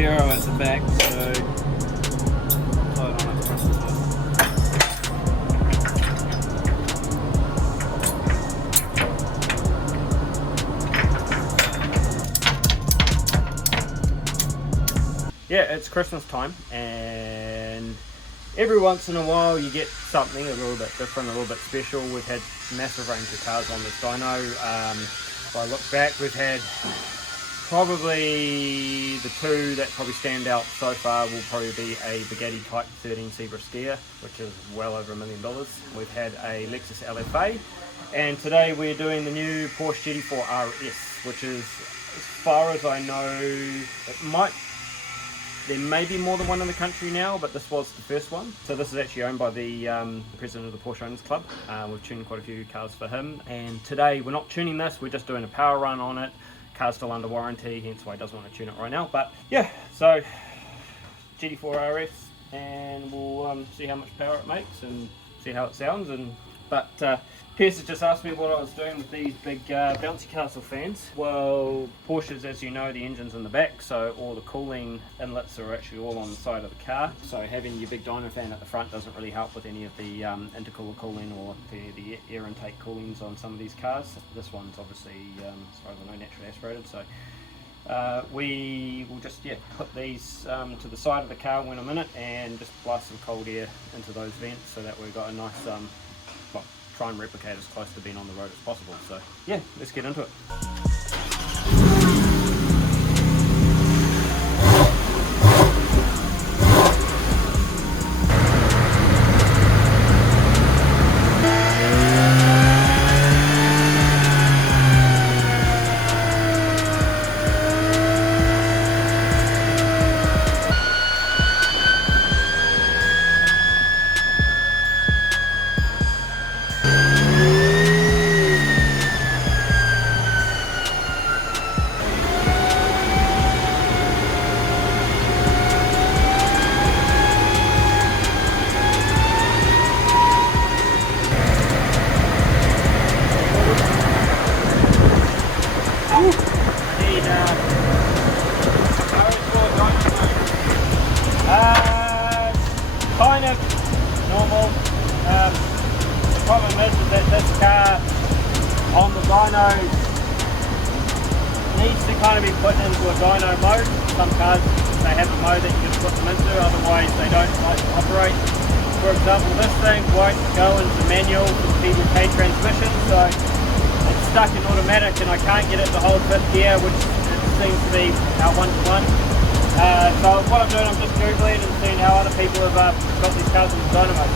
Vero at the back, so hold on, it's Christmas. Yeah, it's Christmas time, and every once in a while you get something a little bit different, a little bit special. We've had a massive range of cars on this dyno. If I look back, we've had probably the two that probably stand out so far will probably be a Bugatti Type 13 Zebra Skier, which is well over $1 million. We've had a Lexus LFA, and today we're doing the new Porsche GT4 RS, which is, as far as I know, there may be more than one in the country now, but this was the first one. So this is actually owned by the president of the Porsche Owners Club. We've tuned quite a few cars for him, and today we're not tuning this, we're just doing a power run on it. Car's still under warranty, hence why he doesn't want to tune it right now. But yeah, so GT4 RS, and we'll see how much power it makes and see how it sounds. But Pierce has just asked me what I was doing with these big bouncy castle fans. Well, Porsches, as you know, the engine's in the back, so all the cooling inlets are actually all on the side of the car. So having your big dyno fan at the front doesn't really help with any of the intercooler cooling or the air intake coolings on some of these cars. This one's obviously, as far as I know, naturally aspirated. So we will just put these to the side of the car in a minute and just blast some cold air into those vents so that we've got a nice try and replicate as close to being on the road as possible. So yeah, let's get into it. Kind of normal. The problem is that this car on the dyno needs to kind of be put into a dyno mode. Some cars, they have a mode that you can put them into, otherwise they don't like to operate. For example, this thing won't go into manual with PDK transmission, so it's stuck in automatic and I can't get it to hold fifth gear, which seems to be our one-to-one. So what I'm doing, I'm just googling and seeing how other people have got these cars in the dyno mode.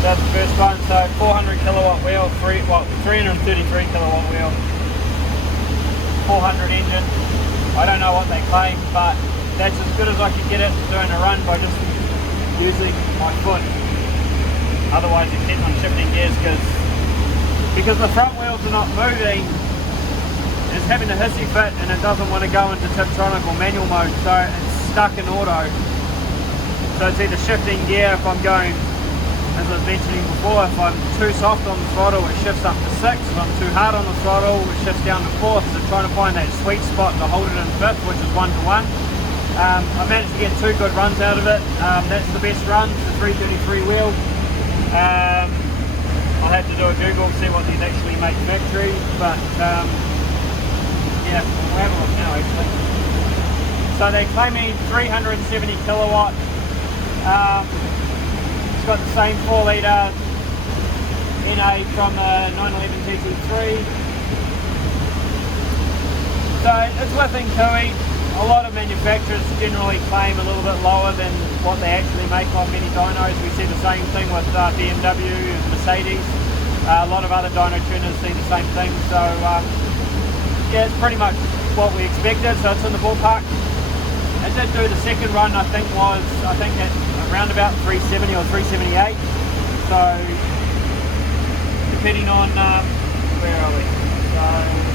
That's the first one, so 400 kilowatt wheel, 333 kilowatt wheel, 400 engine. I don't know what they claim, but that's as good as I could get it doing a run by just using my foot. Otherwise you keep on shifting gears because the front wheels are not moving. is having a hissy fit and it doesn't want to go into Tiptronic or manual mode, so it's stuck in auto. So it's either shifting gear if I'm going, as I was mentioning before, if I'm too soft on the throttle it shifts up to 6, if I'm too hard on the throttle it shifts down to 4th, so trying to find that sweet spot to hold it in 5th, which is 1 to 1. I managed to get 2 good runs out of it. That's the best run, the 333 wheel. I'll have to do a Google, see what these actually make factory, but yeah, we'll have a look now actually. So they're claiming 370 kilowatt. It's got the same 4 litre NA from the 911 GT3. So it's within Cooey. A lot of manufacturers generally claim a little bit lower than what they actually make on many dynos. We see the same thing with BMW and Mercedes. A lot of other dyno tuners see the same thing. So yeah, it's pretty much what we expected. So it's in the ballpark. I did do the second run, I think at around about 370 or 378. So depending on where are we? So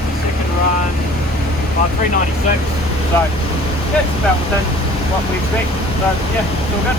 the second run, 396. So yeah, it's about within what we expect. So yeah, it's all good.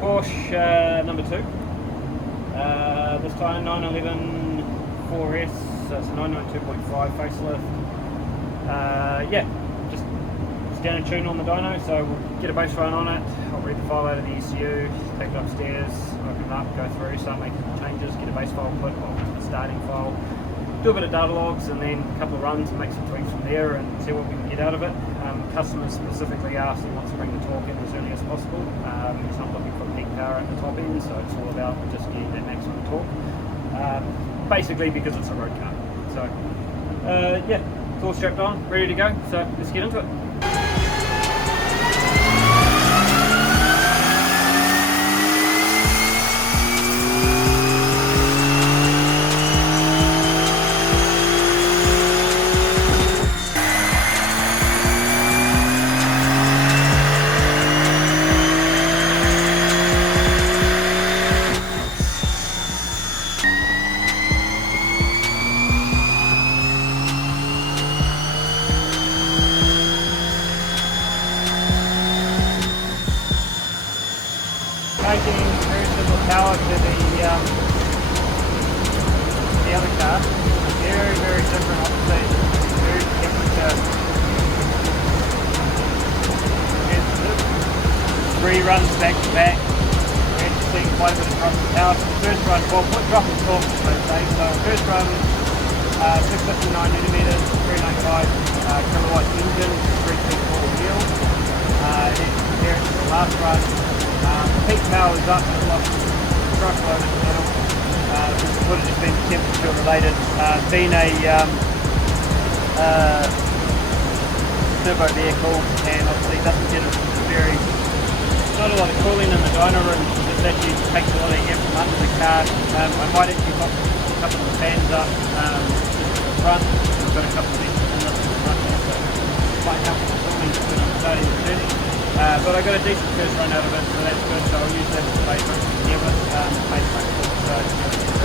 Porsche number 2, this time 911 4S, so it's a 992.5 facelift. Yeah, just standard tune on the dyno, so we'll get a base run on it. I'll read the file out of the ECU, take it upstairs, open it up, go through, start making changes, get a base file, put on the starting file, do a bit of data logs, and then a couple of runs and make some tweaks from there and see what we can get out of it. Customers specifically asked he wants to bring the torque in as early as possible. He's not looking for peak power at the top end, so it's all about just getting that maximum torque. Basically because it's a road car. So yeah, it's all strapped on, ready to go, so let's get into it. Making very similar power to the other car. Very, very different, obviously. Very temperature sensitive. 3 runs back to back. We're actually seeing quite a bit of drop in power. So the first run, well, what drop in torque, let's say. So first run, 659 newton-meters, 395 kilowatt engine, 334 wheel. And then compare it to the last run. Peak power is up, a lot truckload in the middle. This would have just been temperature related. Being a turbo vehicle, and obviously doesn't get not a lot of cooling in the dyno room. This actually takes a lot of air from under the car. I might actually pop a couple of the fans up just to the front. I've got a couple of extra in the front here, so it might help with the cooling when I'm starting the journey. But I got a decent first run out of it, so that's good. So I'll use that as a base run to begin with. Base run, so yeah,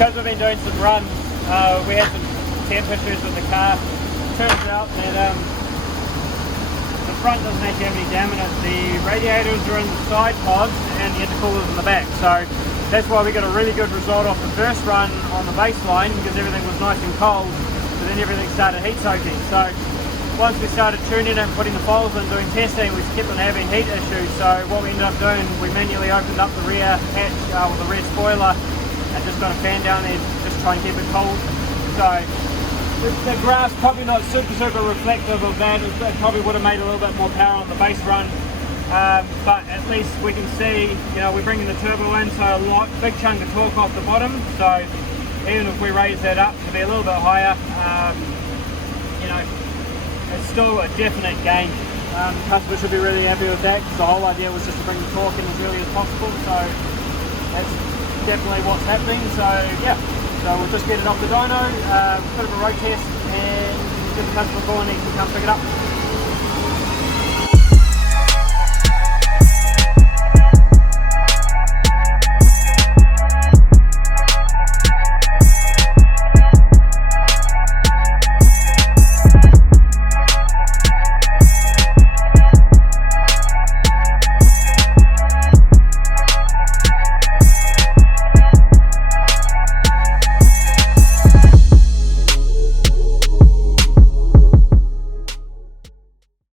because we've been doing some runs, we had some temp issues with the car. Turns out that the front doesn't actually have any damage. The radiators are in the side pods and the intercoolers in the back. So that's why we got a really good result off the first run on the baseline, because everything was nice and cold, but then everything started heat soaking. So once we started tuning it and putting the files in, doing testing, we kept on having heat issues. So what we ended up doing, we manually opened up the rear hatch with the rear spoiler and just got a fan down there, just try and keep it cold. So the graph's probably not super reflective of that. It probably would have made a little bit more power on the base run, but at least we can see, we're bringing the turbo in, so a big chunk of torque off the bottom. So even if we raise that up to be a little bit higher, it's still a definite gain. Customers should be really happy with that, because the whole idea was just to bring the torque in as early as possible. So that's definitely what's happening. So yeah, so we'll just get it off the dyno, bit of a road test, and give the customer a call and he can come pick it up.